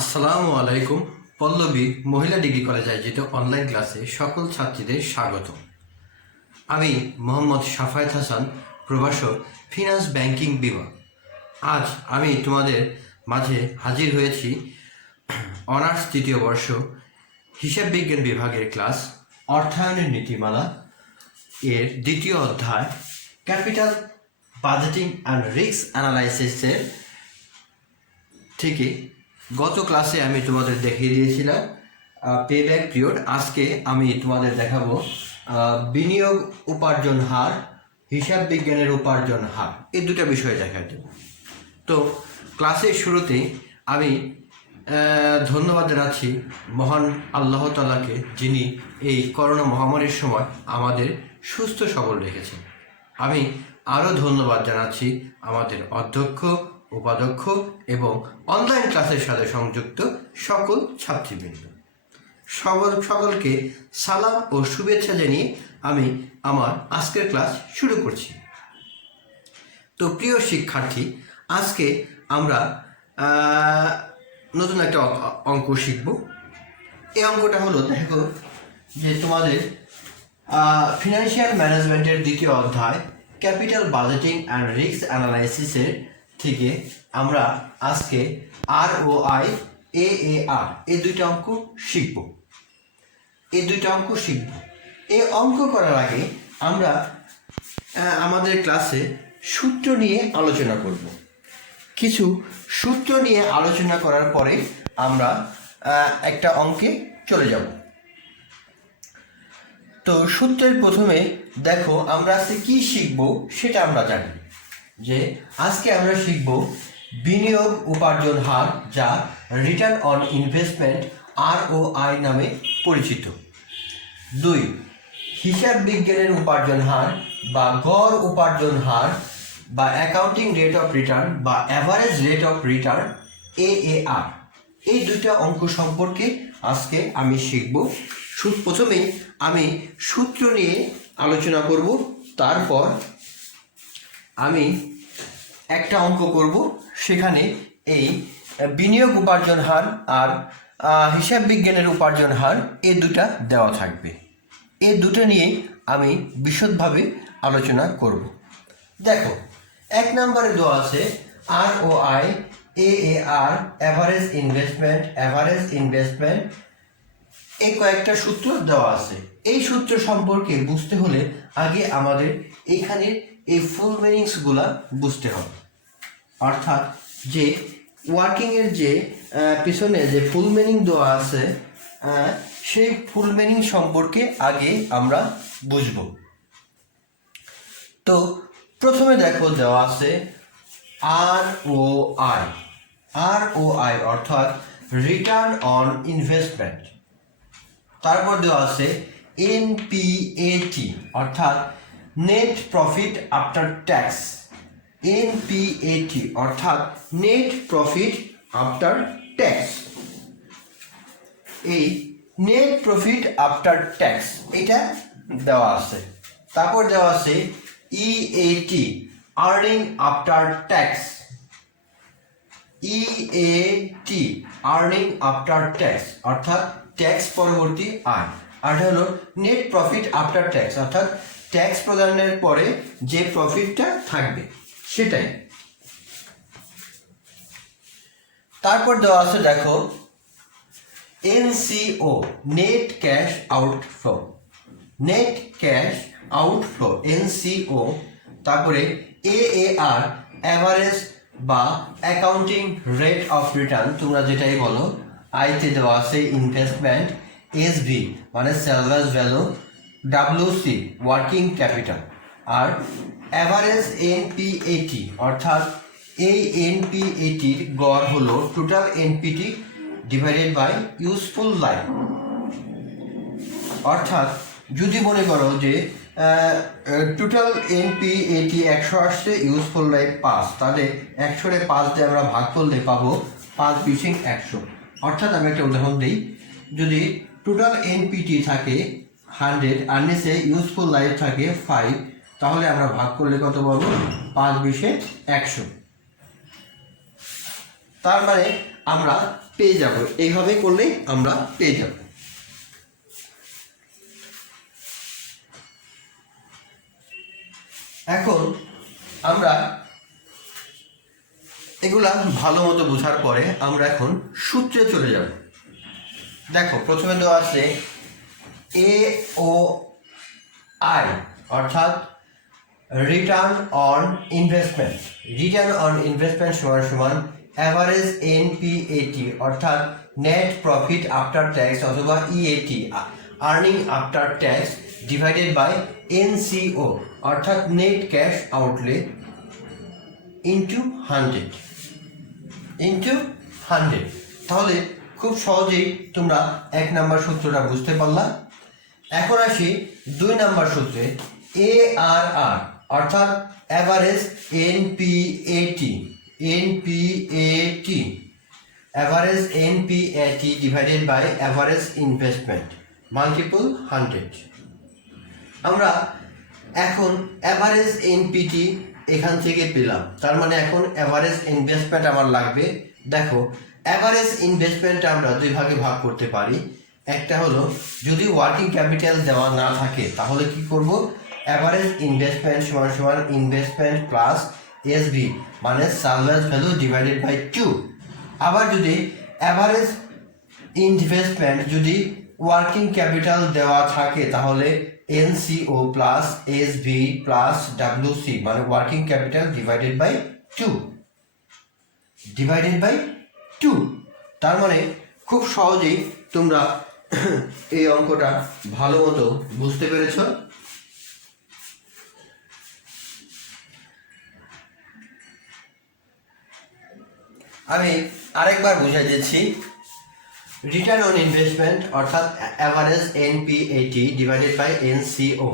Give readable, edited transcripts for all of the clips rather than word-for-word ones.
আসসালামু আলাইকুম। পল্লবী মহিলা ডিগ্রি কলেজ আয়োজিত অনলাইন ক্লাসে সকল ছাত্রীদের স্বাগত। আমি মোহাম্মদ শাফায়েত হাসান, প্রভাষক, ফিনান্স ব্যাংকিং বিভাগ। আজ আমি তোমাদের মাঝে হাজির হয়েছি অনার্স তৃতীয় বর্ষ হিসাব বিজ্ঞান বিভাগের ক্লাস অর্থায়নের নীতিমালা এর দ্বিতীয় অধ্যায় ক্যাপিটাল বাজেটিং অ্যান্ড রিস্ক অ্যানালাইসিসের থেকে। গত ক্লাসে আমি তোমাদের দেখিয়ে দিয়েছিলাম পেব্যাক পিরিয়ড। আজকে আমি তোমাদের দেখাবো বিনিয়োগ উপার্জন হার, হিসাব বিজ্ঞানের উপার্জন হার, এই দুটো বিষয় দেখা দেব। তো ক্লাসের শুরুতেই আমি ধন্যবাদ জানাচ্ছি মহান আল্লাহ তাআলাকে, যিনি এই করোনা মহামারীর সময় আমাদের সুস্থ সবল রেখেছেন। আমি আরও ধন্যবাদ জানাচ্ছি আমাদের অধ্যক্ষ, উপাধ্যক্ষ এবং অনলাইন ক্লাসের সাথে সংযুক্ত সকল ছাত্রীবৃন্দ। সকলকে সালাম ও শুভেচ্ছা জানিয়ে আমি আমার আজকের ক্লাস শুরু করছি। তো প্রিয় শিক্ষার্থী, আজকে আমরা নতুন একটা অঙ্ক শিখব। এই অঙ্কটা হলো, দেখো যে তোমাদের ফিনান্সিয়াল ম্যানেজমেন্টের দ্বিতীয় অধ্যায় ক্যাপিটাল বাজেটিং অ্যান্ড রিস্ক অ্যানালাইসিসের থেকে আমরা আজকে ROI, AAR এই দুইটা অঙ্ক শিখব। এই অঙ্ক করার আগে আমরা আমাদের ক্লাসে সূত্র নিয়ে আলোচনা করব। কিছু সূত্র নিয়ে আলোচনা করার পরে আমরা একটা অঙ্কে চলে যাব। তো সূত্রের প্রথমে দেখো আমরা আজকে কি শিখব সেটা আমরা জানি, যে আজকে আমরা শিখব বিনিয়োগ উপার্জন হার, যা রিটার্ন অন ইনভেস্টমেন্ট ROI নামে পরিচিত। 2, হিসাব বিজ্ঞানের উপার্জন হার বা গড় উপার্জন হার বা অ্যাকাউন্টিং রেট অফ রিটার্ন বা average rate of return AAR। এই দুইটা অঙ্ক সম্পর্কে আজকে আমি শিখব। প্রথমেই আমি সূত্র নিয়ে আলোচনা করব, তারপর আমি একটা অঙ্ক করব, সেখানে এই বিনিয়োগ উপার্জন হার আর হিসাব বিজ্ঞানের উপার্জন হার এই দুটা দেওয়া থাকবে। এই দুটো নিয়ে আমি বিশদভাবে আলোচনা করব। দেখো, 1 নম্বরে দেওয়া আছে ROI, AAR, অ্যাভারেজ ইনভেস্টমেন্ট, এই কয়েকটা সূত্র দেওয়া আছে। এই সূত্র সম্পর্কে বুঝতে হলে আগে আমাদের এখানের এই ফুল মিনিংসগুলা বুঝতে হবে। অর্থাৎ যে ওয়ার্কিংয়ের যে পিছনে যে ফুল মিনিং দেওয়া আছে, সেই ফুল মিনিং সম্পর্কে আগে আমরা বুঝব। তো প্রথমে দেখো দেওয়া আছে ROI অর্থাৎ রিটার্ন অন ইনভেস্টমেন্ট। তারপর দেওয়া আছে NPAT অর্থাৎ net profit after tax. NPAT অর্থাৎ নেট প্রফিট আফটার ট্যাক্স। এই নেট প্রফিট আফটার ট্যাক্স এটা দেওয়া আছে। তারপর দেওয়া আছে EAT, earning after tax. EAT, earning after tax অর্থাৎ ট্যাক্স পরবর্তী আয়। আর এটা হলো নেট প্রফিট আফটার ট্যাক্স অর্থাৎ ট্যাক্স প্রদানের পরে যে প্রফিটটা থাকবে সেটাই। তারপর দেওয়া আছে দেখো NCO, net cash outflow. NCO। তারপরে AAR, অ্যাভারেজ বা অ্যাকাউন্টিং রেট অফ রিটার্ন, তোমরা যেটাই বলো। আইতে দেওয়া আছে ইনভেস্টমেন্ট, SV মানে salvage value, WC working capital. আর অ্যাভারেজ NPAT অর্থাৎ এই NPATর গড় হলো total NPT divided by useful life. অর্থাৎ যদি মনে করো যে টোটাল NPAT 100 আসছে, ইউজফুল লাইফ 5, তাহলে 100-রে 5 দিয়ে আমরা ভাগ করলে পাবো 5×100। অর্থাৎ আমি একটা উদাহরণ দিই, যদি টোটাল NPT থাকে 100 আর নিচে ইউজফুল লাইফ থাকে 5, তাহলে আমরা ভাগ করলে কত পাবো? 5×100। তার মানে আমরা পেয়ে যাব। এইভাবে করলেই আমরা পেয়ে যাব। এখন আমরা এগুলা ভালো মতো বোঝার পরে আমরা এখন সূত্রে চলে যাব। দেখো প্রথমে দেওয়া আছে AOI অর্থাৎ return on investment. Return on investment সমান সমান অ্যাভারেজ NPAT অর্থাৎ নেট প্রফিট আফটার ট্যাক্স অথবা EAT earning after tax divided by NCO অর্থাৎ নেট ক্যাশ আউটলে ইন্টু 100 তাহলে খুব সহজেই তোমরা 1 নম্বর সূত্রটা বুঝতে পারলা। এখন আসি 2 নম্বর সূত্রে ARR অর্থাৎ average NPAT average NPAT divided by average investment multiple 100। আমরা এখন অ্যাভারেজ NPT এখান থেকে পেলাম, তার মানে এখন অ্যাভারেজ ইনভেস্টমেন্ট আমার লাগবে। দেখো অ্যাভারেজ ইনভেস্টমেন্ট আমরা 2 ভাগে ভাগ করতে পারি। একটা হলো যদি ওয়ার্কিং ক্যাপিটাল দেওয়া না থাকে তাহলে কি করব, অ্যাভারেজ ইনভেস্টমেন্ট সমান সমান ইনভেস্টমেন্ট প্লাস SB মানে সালভেজ ভ্যালু ডিভাইডেড বাই 2। আবার যদি অ্যাভারেজ ইনভেস্টমেন্ট যদি ওয়ার্কিং ক্যাপিটাল দেওয়া থাকে তাহলে NCO plus SB plus WC মানে ওয়ার্কিং ক্যাপিটাল ডিভাইডেড বাই 2 তার মানে খুব সহজেই তোমরা এই অঙ্কটা ভালো মতো বুঝতে পেরেছ। আমি আরেকবার বুঝিয়ে দিচ্ছি। রিটার্ন অন ইনভেস্টমেন্ট অর্থাৎ average NPAT divided by NCO,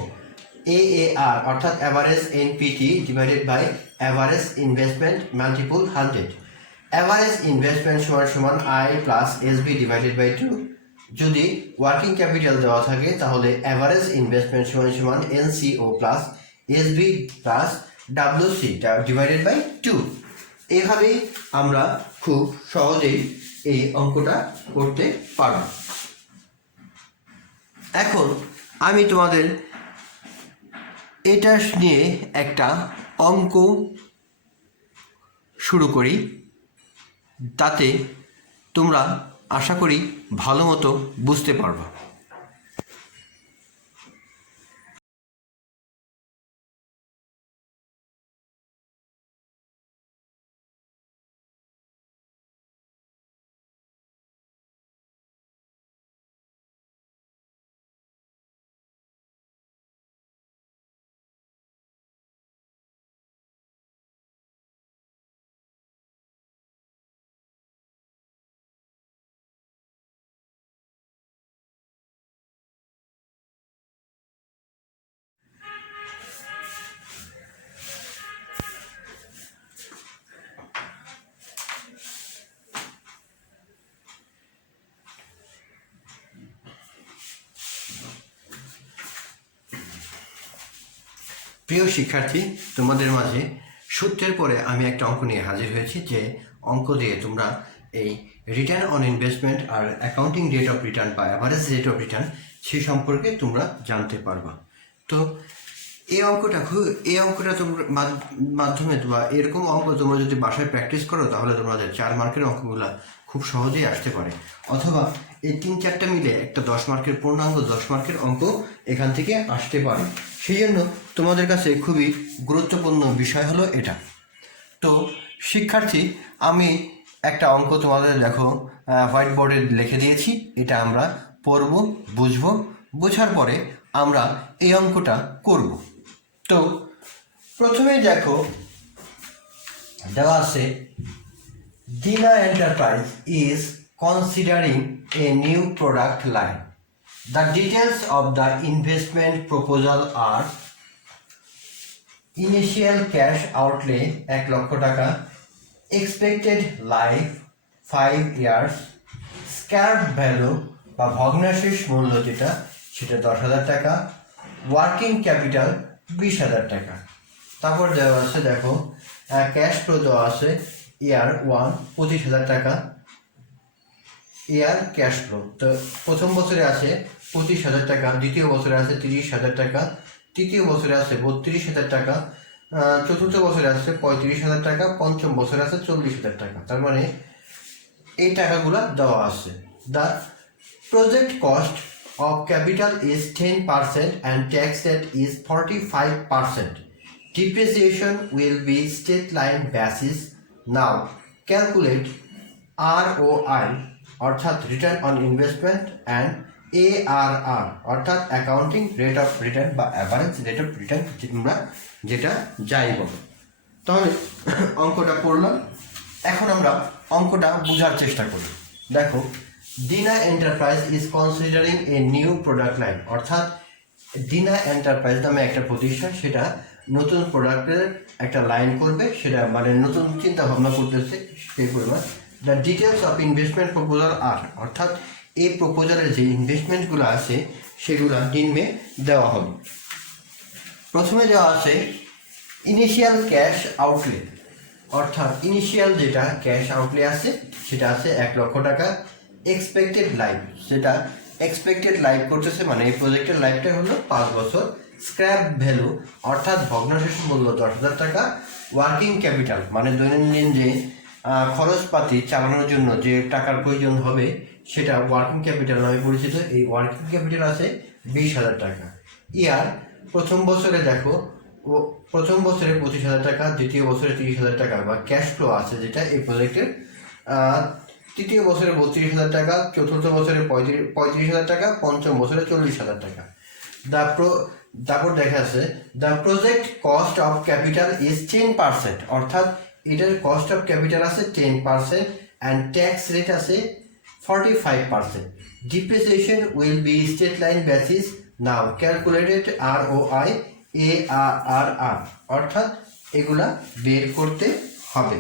AAR অর্থাৎ average NPT divided by average investment multiple 100। Average investment সমান সমান I plus SB divided by 2। যদি ওয়ার্কিং ক্যাপিটাল দেওয়া থাকে তাহলে অ্যাভারেজ ইনভেস্টমেন্ট সমান সমান NCO plus SB plus WC divided by 2। এভাবেই আমরা খুব সহজেই এই অঙ্কটা করতে পারব। এখন আমি তোমাদের এটা নিয়ে একটা অঙ্ক শুরু করি, তাতে তোমরা আশা করি ভালো মতো বুঝতে পারবে। প্রিয় শিক্ষার্থী, তোমাদের মাঝে সূত্রের পরে আমি একটা অঙ্ক নিয়ে হাজির হয়েছি, যে অঙ্ক দিয়ে তোমরা এই রিটার্ন অন ইনভেস্টমেন্ট আর অ্যাকাউন্টিং রেট অফ রিটার্ন বা অ্যাভারেজ রেট অফ রিটার্ন সেই সম্পর্কে তোমরা জানতে পারবা। তো এই অঙ্কটা তোমার মাধ্যমে বা এরকম অঙ্ক তোমরা যদি বাসায় প্র্যাকটিস করো তাহলে তোমাদের 4 মার্কের অঙ্কগুলো খুব সহজেই আসতে পারে, অথবা এই 3-4টা মিলে একটা 10 মার্কের পূর্ণাঙ্গ 10 মার্কের অঙ্ক এখান থেকে আসতে পারে। সেই জন্য তোমাদের কাছে খুবই গুরুত্বপূর্ণ বিষয় হলো এটা। তো শিক্ষার্থী, আমি একটা অঙ্ক তোমাদের দেখো হোয়াইট বোর্ডে লিখে দিয়েছি, এটা আমরা পড়ব, বুঝবো, বোঝার পরে আমরা এই অঙ্কটা করব। তো প্রথমেই দেখো দেওয়া আছে, Dina Enterprise is considering a new product line. The details of the investment proposal are initial cash outlay 1 লক্ষ টাকা, expected life 5 years, scrap value বা ভগ্নাশেষ মূল্য যেটা সেটা 10,000 টাকা, ওয়ার্কিং ক্যাপিটাল 20,000 টাকা। তারপর দেওয়া আছে দেখো ক্যাশ ফ্লো দেওয়া আছে ইয়ার 1 25,000 টাকা, ইয়ার ক্যাশ ফ্লো। তো প্রথম বছরে আছে 25,000 টাকা, দ্বিতীয় বছরে আছে 30,000 টাকা, তৃতীয় বছরে আছে 32,000 টাকা, চতুর্থ বছরে আছে 35,000 টাকা, পঞ্চম বছরে আছে 40,000 টাকা। তার মানে এই টাকাগুলো দেওয়া আছে। The project cost of capital is 10% and tax rate is 45%. Depreciation will be straight line basis. Now calculate ROI অর্থাৎ return on investment and ARR অর্থাৎ অ্যাকাউন্টিং রেট অফ রিটার্ন বা অ্যাভারেজ রেট অফ রিটার্ন তোমরা যেটা যাই বলো। তাহলে অঙ্কটা পড়লাম, এখন আমরা অঙ্কটা বোঝার চেষ্টা করি। দেখো, dinner enterprise is considering a new product line, অর্থাৎ ডিনা এন্টারপ্রাইজ নামে একটা প্রতিষ্ঠান, সেটা নতুন প্রোডাক্টের একটা লাইন করবে, সেটা মানে নতুন চিন্তা ভাবনা করতেছে সেই পরিমাণ। The details of investment proposal আর, অর্থাৎ এই প্রপোজালের যে ইনভেস্টমেন্টগুলো আছে সেগুলো নিম্নে দেওয়া হবে। প্রথমে দেওয়া আছে ইনিশিয়াল ক্যাশ আউটলে, অর্থাৎ ইনিশিয়াল যেটা ক্যাশ আউটলে আছে সেটা আছে 1 লক্ষ টাকা। এক্সপেক্টেড লাইফ, সেটা এক্সপেক্টেড লাইফ করতেছে, মানে এই প্রজেক্টের লাইফটা হলো 5 বছর। স্ক্র্যাপ ভ্যালু অর্থাৎ ভগ্নাংশের মূল্য 10,000 টাকা। ওয়ার্কিং ক্যাপিটাল মানে দৈনন্দিন যে খরচপাতি চালানোর জন্য যে টাকার প্রয়োজন হবে সেটা ওয়ার্কিং ক্যাপিটাল নামে পরিচিত। এই ওয়ার্কিং ক্যাপিটাল আছে 20,000 টাকা। ইয়ার প্রথম বছরে দেখো, প্রথম বছরে 25,000 টাকা, দ্বিতীয় বছরে 30,000 টাকা বা ক্যাশ ফ্লো আছে যেটা এই প্রজেক্টের। তৃতীয় বছরে 32,000 টাকা, চতুর্থ বছরে 35,000 টাকা, পঞ্চম বছরে 40,000 টাকা। তারপর দেখা আছে the project cost of capital is 10%, অর্থাৎ এটার কস্ট অফ ক্যাপিটাল আছে 10% অ্যান্ড ট্যাক্স রেট আছে 45%. Depreciation will be straight line basis. Now calculated ROI ARR, অর্থাৎ এগুলা বের করতে হবে।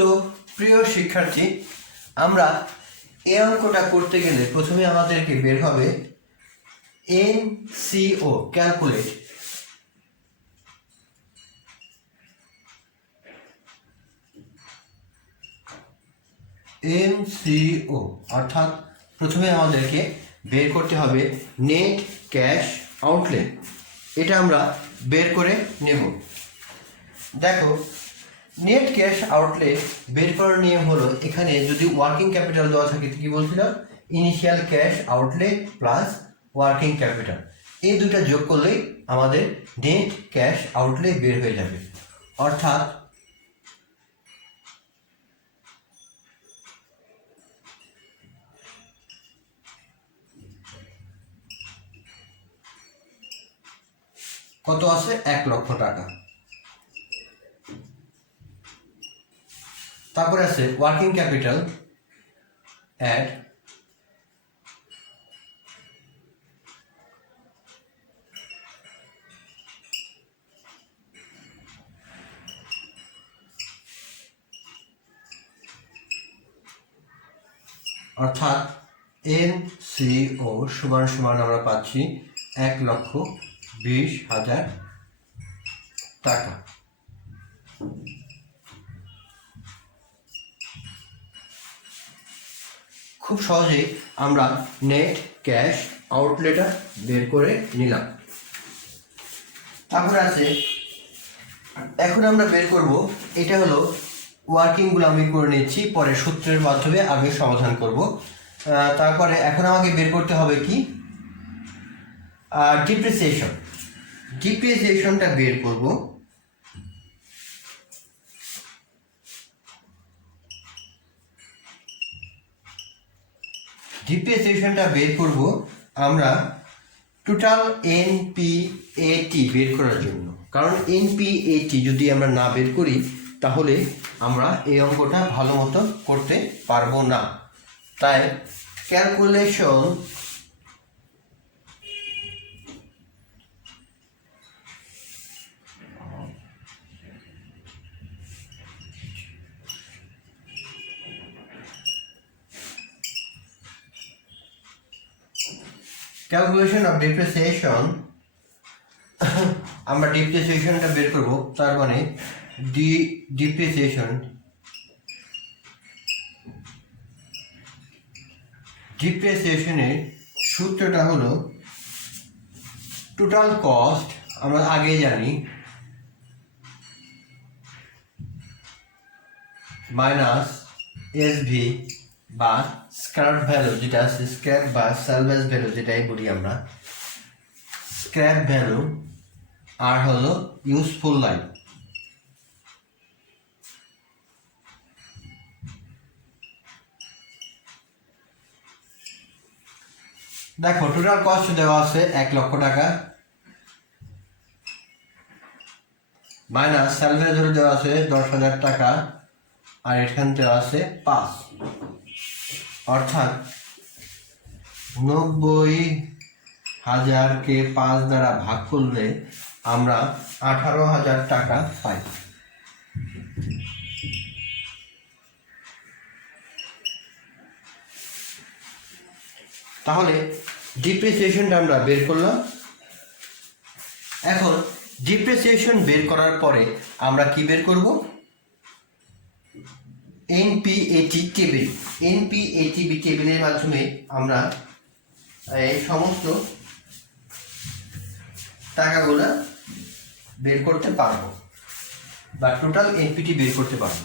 তো প্রিয় শিক্ষার্থী, আমরা এই অঙ্কটা করতে গেলে প্রথমে আমাদেরকে বের হবে NCO, ক্যালকুলেট NCO, অর্থাৎ প্রথমে আমাদেরকে বের করতে হবে নেট ক্যাশ আউটলে। এটা আমরা বের করে নেব। দেখো, নেট ক্যাশ আউটলে বের করার নিয়ম হলো, এখানে যদি ওয়ার্কিং ক্যাপিটাল দেওয়া থাকে, কি বলছিলাম, initial cash outlay plus working capital, এই দুটা যোগ করলেই আমাদের নেট ক্যাশ আউটলে বের হয়ে যাবে। অর্থাৎ কত আছে, 1 লক্ষ টাকা। তারপরে আছে ওয়ার্কিং ক্যাপিটাল অ্যাড অর্থাৎ NCO সমান সমান আমরা পাচ্ছি 1,20,000 টাকা। খুব সহজেই আমরা নেট ক্যাশ আউটলেটা বের করে নিলাম। তারপরে আছে, এখন আমরা বের করব, এটা হলো ওয়ার্কিংগুলো আমি করে নিচ্ছি, পরে সূত্রের মাধ্যমে আগে সমাধান করব। তারপরে এখন আমাকে বের করতে হবে কি, ডিপ্রিসিয়েশনটা বের করব। ডিপ্রিসিয়েশনটা বের করব আমরা টোটাল NPAT বের করার জন্য, কারণ NPAT যদি আমরা না বের করি তাহলে আমরা এই অঙ্কটা ভালো মতো করতে পারবো না। তাই ক্যালকুলেশন ক্যালকুলেশন অফ ডিপ্রিসিয়েশন, আমরা ডিপ্রিসিয়েশনটা বের করব। তার মানে ডিপ্রিসিয়েশনের সূত্রটা হলো টোটাল কস্ট, আমরা আগেই জানি, মাইনাস এসভি বা স্ক্র্যাপ ভ্যালু, যেটা আছে স্ক্র্যাপ বা সালভেজ ভ্যালু যেটাই বলি আমরা, স্ক্র্যাপ ভ্যালু আর হলো ইউজফুল লাইফ। দেখো টোটাল কস্ট দেওয়া আছে 1,00,000 টাকা, মাইনাস সালভেজ ভ্যালু দেওয়া আছে 10,000 টাকা, আর এখানে দেওয়া আছে 5, অর্থাৎ 90,000কে 5 দ্বারা ভাগ করলে আমরা 18,000 টাকা পাই। তাহলে ডিপ্রিসিয়েশনটা আমরা বের করলাম। এখন ডিপ্রিসিয়েশন বের করার পরে আমরা কি বের করব? এনপিএটি টেবিল। এনপিএটি টেবিলের মাধ্যমে আমরা এই সমস্ত টাকাগুলো বের করতে পারবো বা টোটাল এনপিটি বের করতে পারবো।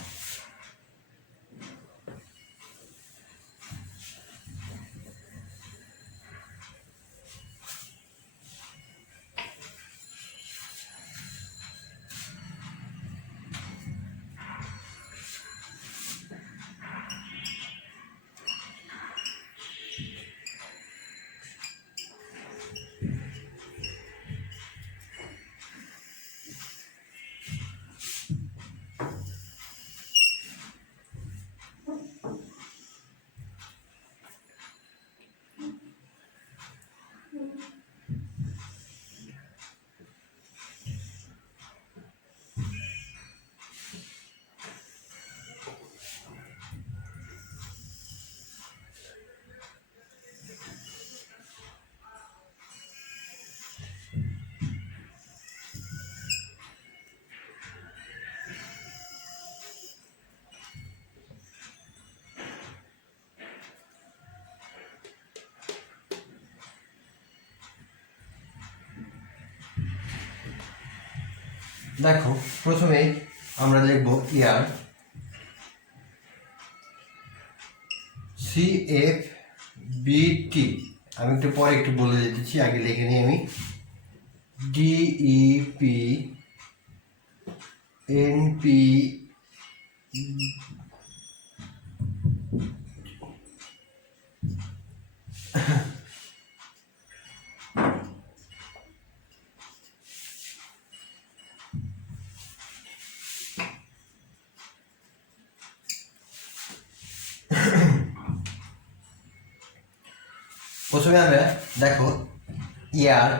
দেখো প্রথমে আমরা লিখব ইয়ার CFBT, আমি একটু পরে একটু বলে দিতেছি, আগে লিখে নিই আমি। DEP NP প্রথমে আমরা দেখো year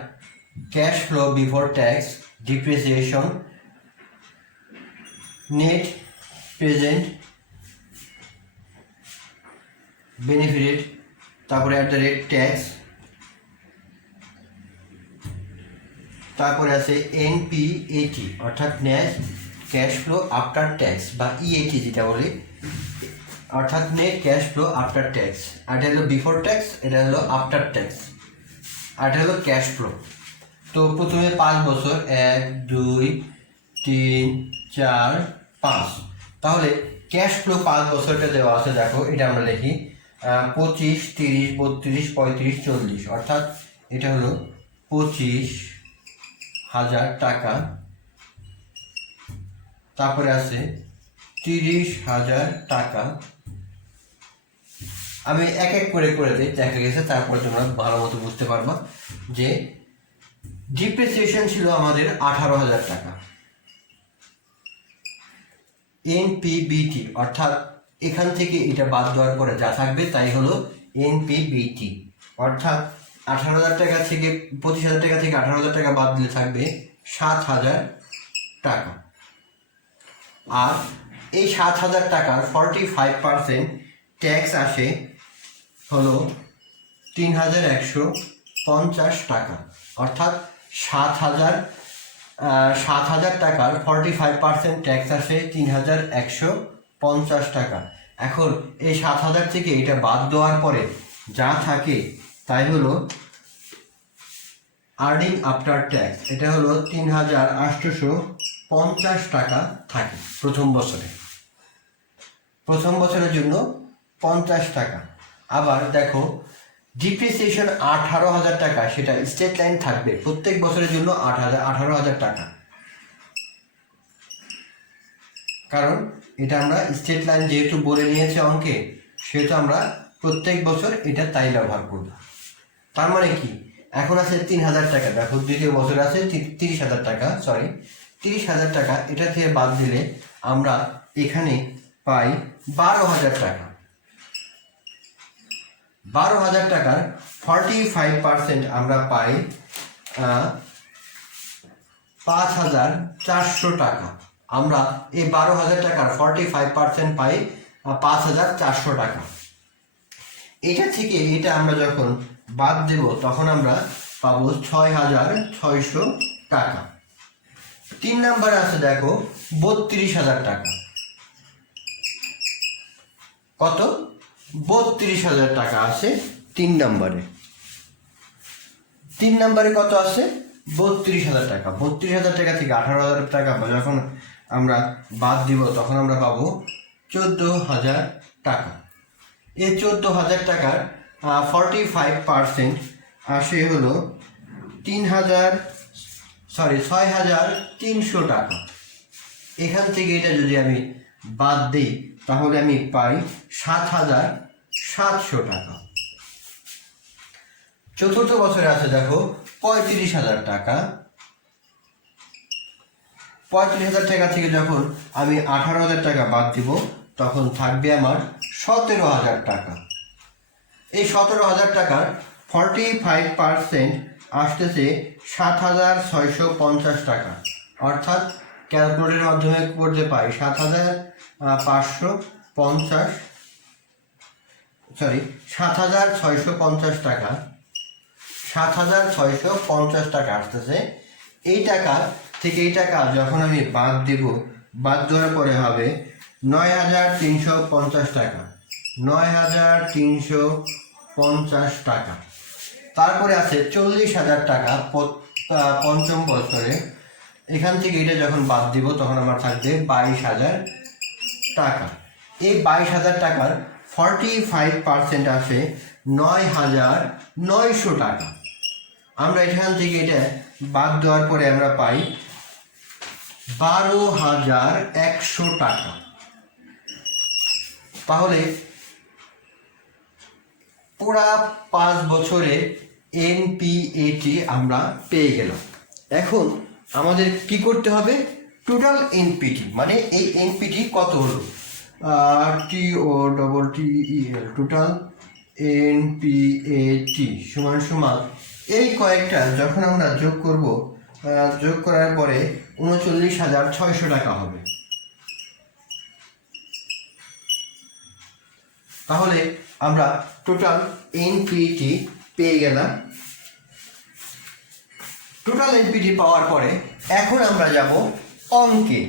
cash flow before tax, depreciation, net present benefited, তারপরে @ ট্যাক্স, তারপরে আছে NPAT অর্থাৎ net cash flow after tax বা EAT যেটা বলি, অর্থাৎ net cash flow after tax. আর এটা হলো বিফোর ট্যাক্স, এটা হলো আফটার ট্যাক্স, আর এটা হলো ক্যাশ ফ্লো। তো প্রথমে 5 বছর, 1 2 3 4 5, তাহলে ক্যাশ ফ্লো 5 বছরটা দেওয়া আছে। দেখো এটা আমরা লিখি 25 30 32 35 40, অর্থাৎ এটা হলো 25,000 টাকা। তারপরে আছে 30,000 টাকা। আমি এক এক করে করে দিই, দেখা গেছে, তারপরে তোমরা ভালো মতো বুঝতে পারবা যে ডিপ্রিসিয়েশন ছিল আমাদের 18,000 টাকা। NPBT অর্থাৎ এখান থেকে এটা বাদ দেওয়ার পরে যা থাকবে তাই হলো NPBT, অর্থাৎ 18,000 টাকা থেকে 25,000 টাকা থেকে 18,000 টাকা বাদ দিলে থাকবে 7,000 টাকা। আর এই 7,000 টাকার 45% ট্যাক্স আসে হলো 3,100 টাকা, অর্থাৎ 7,000 টাকার 45% ট্যাক্স আসে 3,150 টাকা। এখন এই 7,000 থেকে এটা বাদ দেওয়ার পরে যা থাকে তাই হলো আর্নিং আফটার ট্যাক্স, এটা হলো 3,850 টাকা থাকে প্রথম বছরের জন্য 50 টাকা। আবার দেখো ডিপ্রিসিয়েশন 18,000 টাকা, সেটা স্টেট লাইন থাকবে প্রত্যেক বছরের জন্য 18,000 টাকা, কারণ এটা আমরা স্টেট লাইন যেহেতু বলে নিয়েছে অঙ্কে, সেহেতু আমরা প্রত্যেক বছর এটা তাই ব্যবহার করব। তার মানে কি, এখন আছে 3,000 টাকা, দেখো দ্বিতীয় বছর আছে 30,000 টাকা, 30,000 টাকা, এটা থেকে বাদ দিলে আমরা এখানে পাই 12,000 টাকা। 12,000 টাকার 45% আমরা পাই 5,400 টাকা। আমরা এই 12,000 টাকার 45% পাই 5,400 টাকা। এটা থেকে এটা আমরা যখন বাদ দেব তখন আমরা পাবো 6,600 টাকা। 3 নম্বরে আছে দেখো 32,000 টাকা। কত? 32,000 টাকা আছে 3 নম্বরে। 3 নম্বরে কত আছে? 32,000 টাকা। 32,000 টাকা থেকে 18,000 টাকা যখন আমরা বাদ দিব তখন আমরা পাবো 14,000 টাকা। এই 14,000 টাকার 45% আসে হলো 6,300 টাকা। এখান থেকে এটা যদি আমি বাদ দিই তাহলে আমি পাই 7,700 টাকা। চতুর্থ বছরে আছে দেখো 35,000 টাকা। 35,000 টাকা থেকে যখন আমি 18,000 টাকা বাদ দিব তখন থাকবে আমার 17,000 টাকা। এই 17,000 টাকার 45% আসতেছে 7,650 টাকা, অর্থাৎ ক্যালকুলেটরের মাধ্যমে করতে পাই 7,650 টাকা। 7,650 টাকা আসতেছে। এই টাকা থেকে এই টাকা যখন আমি বাদ দেব, বাদ দেওয়ার পরে হবে 9,350 টাকা। 9,350 টাকা। তারপরে আছে 40,000 টাকা পঞ্চম বছরে। এখান থেকে এটা যখন বাদ দিব তখন আমার থাকবে 22,000 টাকা। এই 22,000 টাকার 45% আসে 9,900 টাকা। আমরা এখান থেকে এটা বাদ দেওয়ার পরে আমরা পাই 12,100 টাকা। তাহলে পুরা 5 বছরে এনপিএটি আমরা পেয়ে গেলাম। এখন আমাদের কি করতে হবে? টোটাল এনপিটি, মানে এই এনপিটি কত হলো, TOTTEL, টোটাল এনপিএটি সমান সমান এই কয়েকটা যখন আমরা যোগ করব, যোগ করার পরে 39,600 টাকা হবে। তাহলে আমরা টোটাল এনপিটি পেয়ে গেলাম। টোটাল এনপিটি পাওয়ার পরে এখন আমরা যাব অঙ্কে।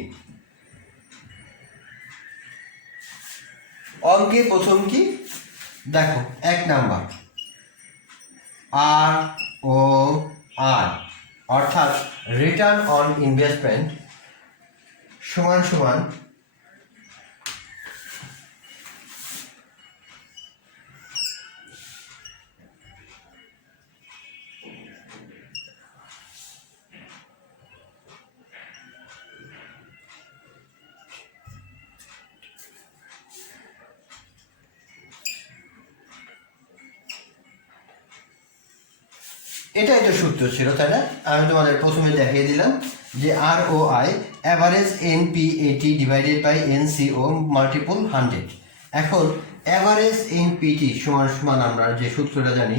অঙ্কে প্রথম কি দেখো, 1 নাম্বার ROI, অর্থাৎ রিটার্ন অন ইনভেস্টমেন্ট সমান সমান এটাই তো সূত্র ছিল, তাই না? আমি তোমাদের প্রথমে দেখিয়ে দিলাম যে ROI, average NPAT divided by NCO multiple 100। এখন অ্যাভারেজ এনপিটি সমান সমান আমরা যে সূত্রটা জানি,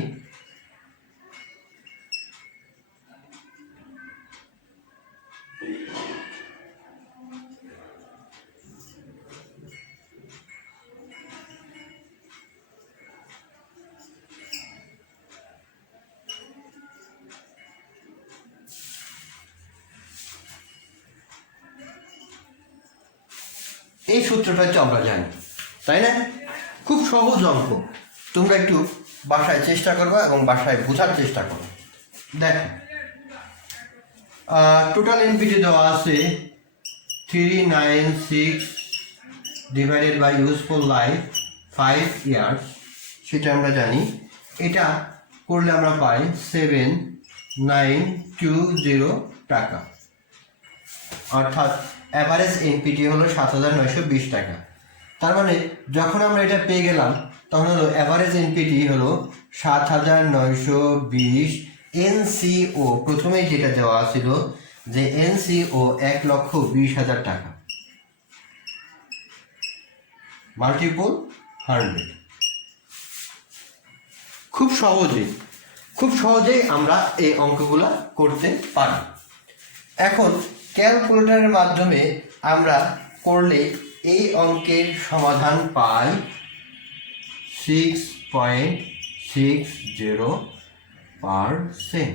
এই সূত্রটা হচ্ছে আমরা জানি, তাই না? খুব সহজ অঙ্ক, তোমরা একটু বাসায় চেষ্টা করবে এবং বাসায় বোঝার চেষ্টা করো। দেখো, টোটাল এনপিটি দেওয়া আছে 396 divided by useful life 5 years, সেটা আমরা জানি। এটা করলে আমরা পাই 7920 টাকা, অর্থাৎ অ্যাভারেজ এনপিটি হলো 7920 টাকা। তার মানে যখন আমরা এটা পেয়ে গেলাম তখন হলো অ্যাভারেজ এনপিটি হলো 7920। এনসিও প্রথমেই যেটা দেওয়া ছিল যে এনসিও 1,20,000 টাকা, মাল্টিপল 100। খুব সহজেই আমরা এই অঙ্কগুলা করতে পারি। এখন ক্যালকুলেটরের মাধ্যমে আমরা করলে এই অঙ্কের সমাধান পাই 6.60%।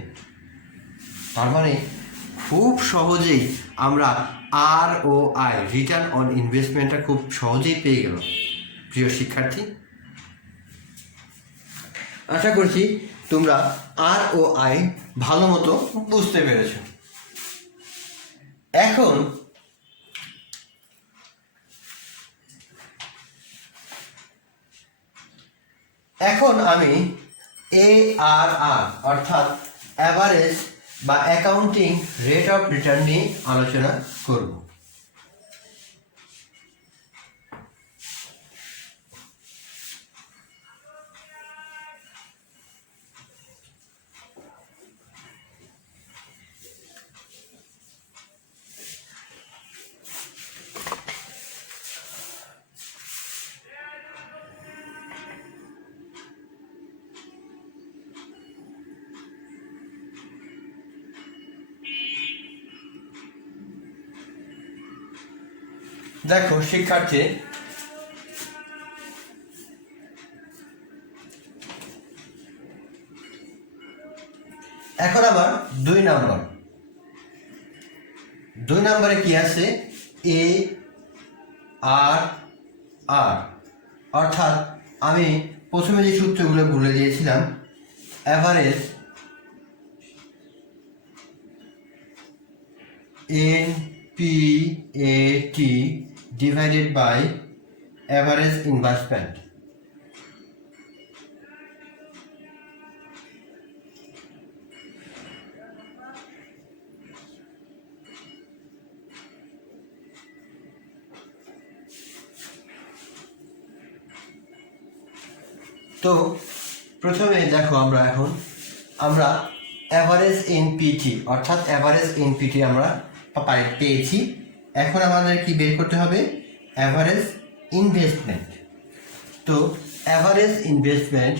তার মানে খুব সহজেই আমরা ROI, রিটার্ন অন ইনভেস্টমেন্টটা খুব সহজেই পেয়ে গেল। প্রিয় শিক্ষার্থী, আশা করছি তোমরা ROI ভালো মতো বুঝতে পেরেছ। এখন আমি ARR অর্থাৎ অ্যাভারেজ বা অ্যাকাউন্টিং রেট অফ রিটার্ন নিয়ে আলোচনা করব। দেখো শিক্ষার্থী, এখন আবার 2 নম্বরে কি আছে? ARR, অর্থাৎ আমি প্রথমে যে সূত্রগুলো বলে দিয়েছিলাম, average NPAT divided by average investment। তো প্রথমে দেখো, আমরা অ্যাভারেজ এনপিটি অর্থাৎ অ্যাভারেজ এনপিটি আমরা পেয়েছি। এখন আমাদের কি বের করতে হবে? Average investment. তো অ্যাভারেজ ইনভেস্টমেন্ট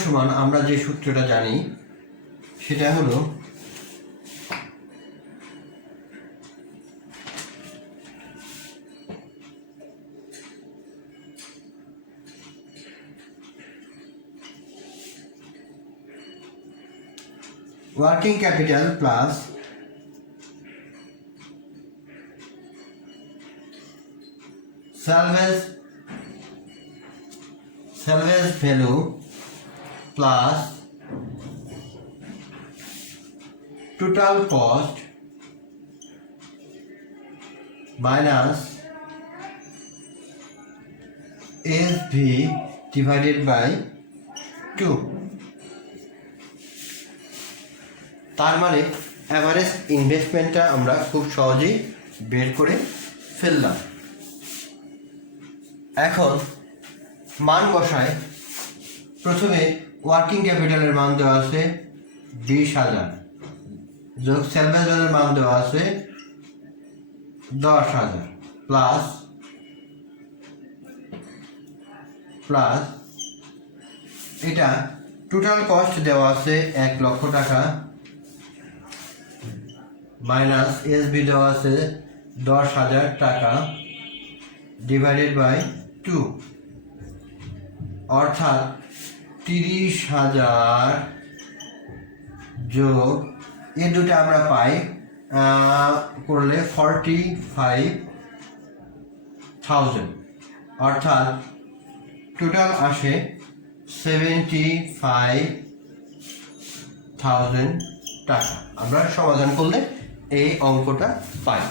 সমান আমরা যে সূত্রটা জানি সেটা হলো working capital plus salvage value plus total cost minus SV divided by 2। তার মানে অ্যাভারেজ ইনভেস্টমেন্টটা আমরা খুব সহজেই বের করে ফেললাম। এখন মান বসায়। প্রথমে ওয়ার্কিং ক্যাপিটালের মান দেওয়া আছে 20,000, যোগ সেলভেজ ভ্যালুর মান দেওয়া আছে 10,000, প্লাস এটা টোটাল কস্ট দেওয়া আছে 1,00,000 টাকা, মাইনাস এসবি দেওয়া আছে 10,000 টাকা, ডিভাইডেড বাই 2, অর্থাৎ 30,000 যোগ এই দুটো আমরা পাই করলে 45,000, অর্থাৎ টোটাল আসে 75,000 টাকা। আমরা সমাধান করলে এই অঙ্কটা পাই।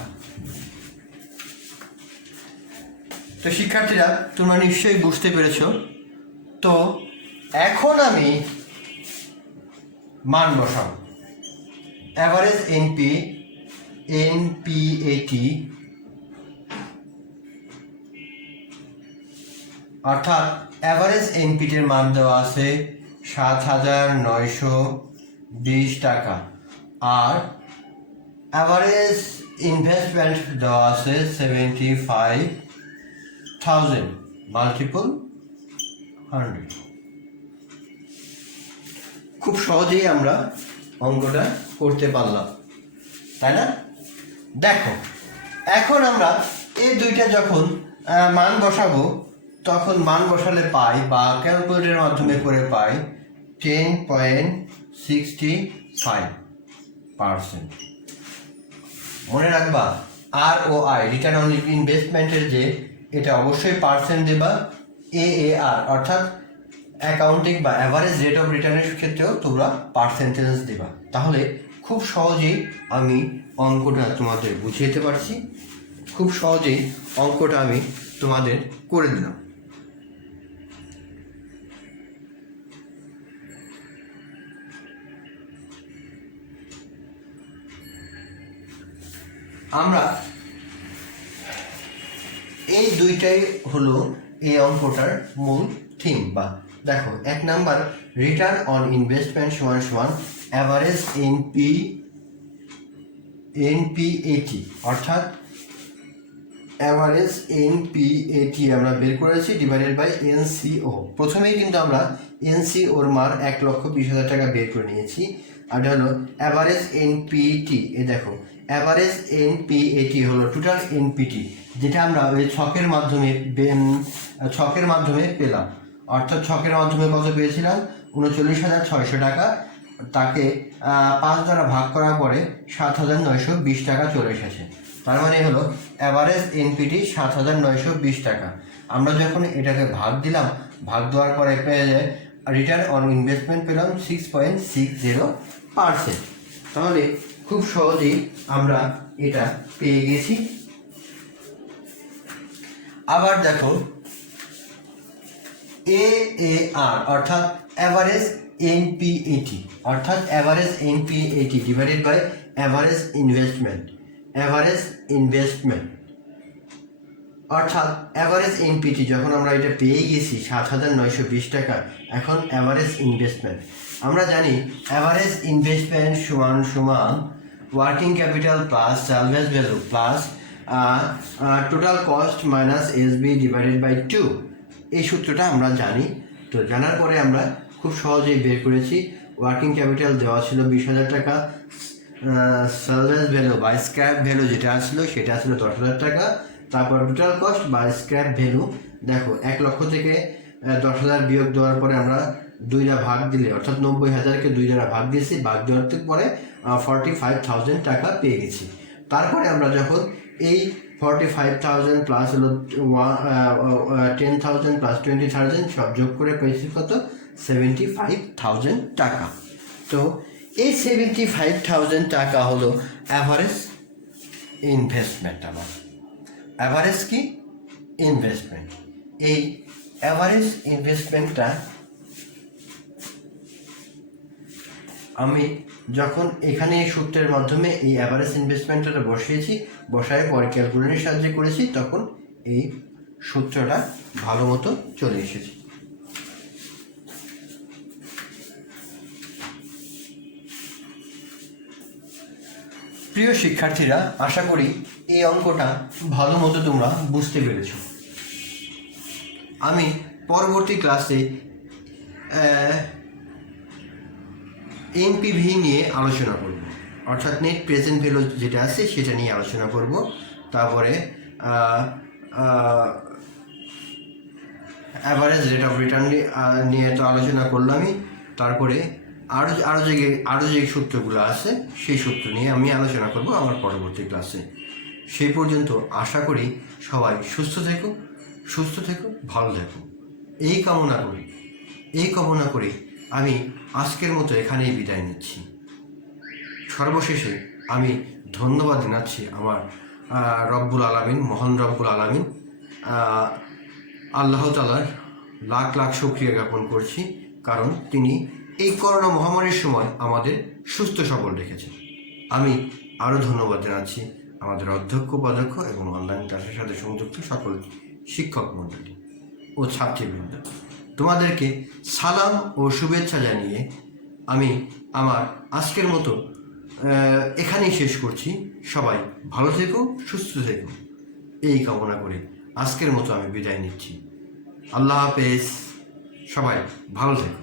তো শিক্ষার্থীরা, তোমরা নিশ্চয়ই বুঝতে পেরেছ। তো এখন আমি মান বসাবো। অ্যাভারেজ এনপিএটি অর্থাৎ অ্যাভারেজ এনপিটির মান দেওয়া আছে 7,920 টাকা, আর অ্যাভারেজ ইনভেস্টমেন্ট দেওয়া আছে 75,000 মাল্টিপল 100। খুব সহজেই আমরা অঙ্কটা করতে পারলাম, তাই না? দেখো, এখন আমরা এই দুইটা যখন মান বসাবো, তখন মান বসালে পাই বা ক্যালকুলেটরের মাধ্যমে করে পাই 10.65%। মনে রাখবা, ROI রিটার্ন অন ইনভেস্টমেন্টের যে এটা অবশ্যই পার্সেন্ট দেবা, AAR অর্থাৎ অ্যাকাউন্টিং বা অ্যাভারেজ রেট অফ রিটার্নের ক্ষেত্রেও তোমরা পার্সেন্টেজ দেবা। তাহলে খুব সহজেই আমি অঙ্কটা তোমাদের বুঝিয়ে পারছি, খুব সহজেই অঙ্কটা আমি তোমাদের করে দিলাম। আমরা এই দুইটাই হলো এই অঙ্কটার মূল থিম। বা দেখো, 1 নাম্বার রিটার্ন অন ইনভেস্টমেন্ট সমান সমান অ্যাভারেজ এনপিএটি, অর্থাৎ অ্যাভারেজ এনপিএটি আমরা বের করেছি ডিভাইডেড বাই এনসিও। প্রথমেই কিন্তু আমরা এনসিওর মান 1,20,000 টাকা বের করে নিয়েছি। আর হলো অ্যাভারেজ এনপিটি, এ দেখো অ্যাভারেজ এনপিএটি হলো টোটাল এনপিটি, যেটা আমরা ওই ছকের মাধ্যমে পেলাম। অর্থাৎ ছকের মাধ্যমে কত পেয়েছিলাম? 39,600 টাকা। তাকে 5 দ্বারা ভাগ করার পরে 7,920 টাকা চলে এসেছে। তার মানে হলো অ্যাভারেজ এনপিটি 7,920 টাকা। আমরা যখন এটাকে ভাগ দিলাম, ভাগ দেওয়ার পরে পেয়ে যায় রিটার্ন অন ইনভেস্টমেন্ট পেলাম 6.60%। তাহলে খুব সহজেই আমরা এটা পেয়ে গেছি। আবার দেখো, AAR অর্থাৎ অ্যাভারেজ এনপিএটি, অর্থাৎ average NPAT divided by average investment অর্থাৎ অ্যাভারেজ এনপিটি যখন আমরা এটা পেয়ে গেছি 7,920 টাকা, এখন অ্যাভারেজ ইনভেস্টমেন্ট আমরা জানি অ্যাভারেজ ইনভেস্টমেন্ট সমান সমান working capital plus salvage value plus total cost minus SB divided by 2। এই সূত্রটা আমরা জানি। তো জানার পরে আমরা খুব সহজেই বের করেছি। ওয়ার্কিং ক্যাপিটাল দেওয়া ছিল 20,000 টাকা, সালভেজ ভ্যালু বা স্ক্র্যাপ ভ্যালু যেটা আসলো সেটা ছিল 10,000 টাকা। তারপর টোটাল কস্ট বা স্ক্র্যাপ ভ্যালু, দেখো 1 লক্ষ থেকে 10,000 বিয়োগ দেওয়ার পরে আমরা 2 দ্বারা ভাগ দিলে, অর্থাৎ 90,000কে 2 দ্বারা ভাগ দিয়েছি, ভাগ দেওয়ার পরে 45,000 টাকা পেয়ে গেছি। তারপরে আমরা যখন এই 45,000 প্লাস হলো 10,000 প্লাস 20,000 সব যোগ করে পেয়েছি কত? 75,000 টাকা। তো এই 75,000 টাকা হলো অ্যাভারেজ ইনভেস্টমেন্ট। আমার অ্যাভারেজ কি? ইনভেস্টমেন্ট। এই অ্যাভারেজ ইনভেস্টমেন্টটা আমি যখন এখানে এই সূত্রের মাধ্যমে এই অ্যাভারেজ ইনভেস্টমেন্টটা বসিয়েছি, বসায় পরে ক্যালকুলেটরের সাহায্যে করেছি, তখন এই সূত্রটা ভালো মতো চলে এসেছে। প্রিয় শিক্ষার্থীরা, আশা করি এই অঙ্কটা ভালো মতো তোমরা বুঝতে পেরেছ। আমি পরবর্তী ক্লাসে এনপিভি নিয়ে আলোচনা করব, অর্থাৎ নেট প্রেজেন্ট ভ্যালু যেটা আছে সেটা নিয়ে আলোচনা করব। তারপরে অ্যাভারেজ রেট অফ রিটার্ন নিয়ে তো আলোচনা করলামই। তারপরে আরও যে সূত্রগুলো আছে সেই সূত্র নিয়ে আমি আলোচনা করব আমার পরবর্তী ক্লাসে। সেই পর্যন্ত আশা করি সবাই সুস্থ থেকো, ভালো থেকো, এই কামনা করি আমি আজকের মতো এখানেই বিদায় নিচ্ছি। সর্বশেষে আমি ধন্যবাদ জানাচ্ছি আমার মহান রব্বুল আলামিন, আল্লাহ তাআলার লাখ লাখ শুকরিয়া জ্ঞাপন করছি, কারণ তিনি এই করোনা মহামারীর সময় আমাদের সুস্থ সবল রেখেছেন। আমি আরও ধন্যবাদ জানাচ্ছি আমাদের অধ্যক্ষ, উপাধ্যক্ষ এবং অনলাইন ক্লাসের সাথে সংযুক্ত সকল শিক্ষক মণ্ডলী ও ছাত্রীবৃন্দ। তোমাদেরকে সালাম ও শুভেচ্ছা জানিয়ে আমি আমার আজকের মতো এখানেই শেষ করছি। সবাই ভালো থেকো, সুস্থ থেকো, এই কামনা করে আজকের মতো আমি বিদায় নিচ্ছি। আল্লাহ হাফেজ, সবাই ভালো থেকো।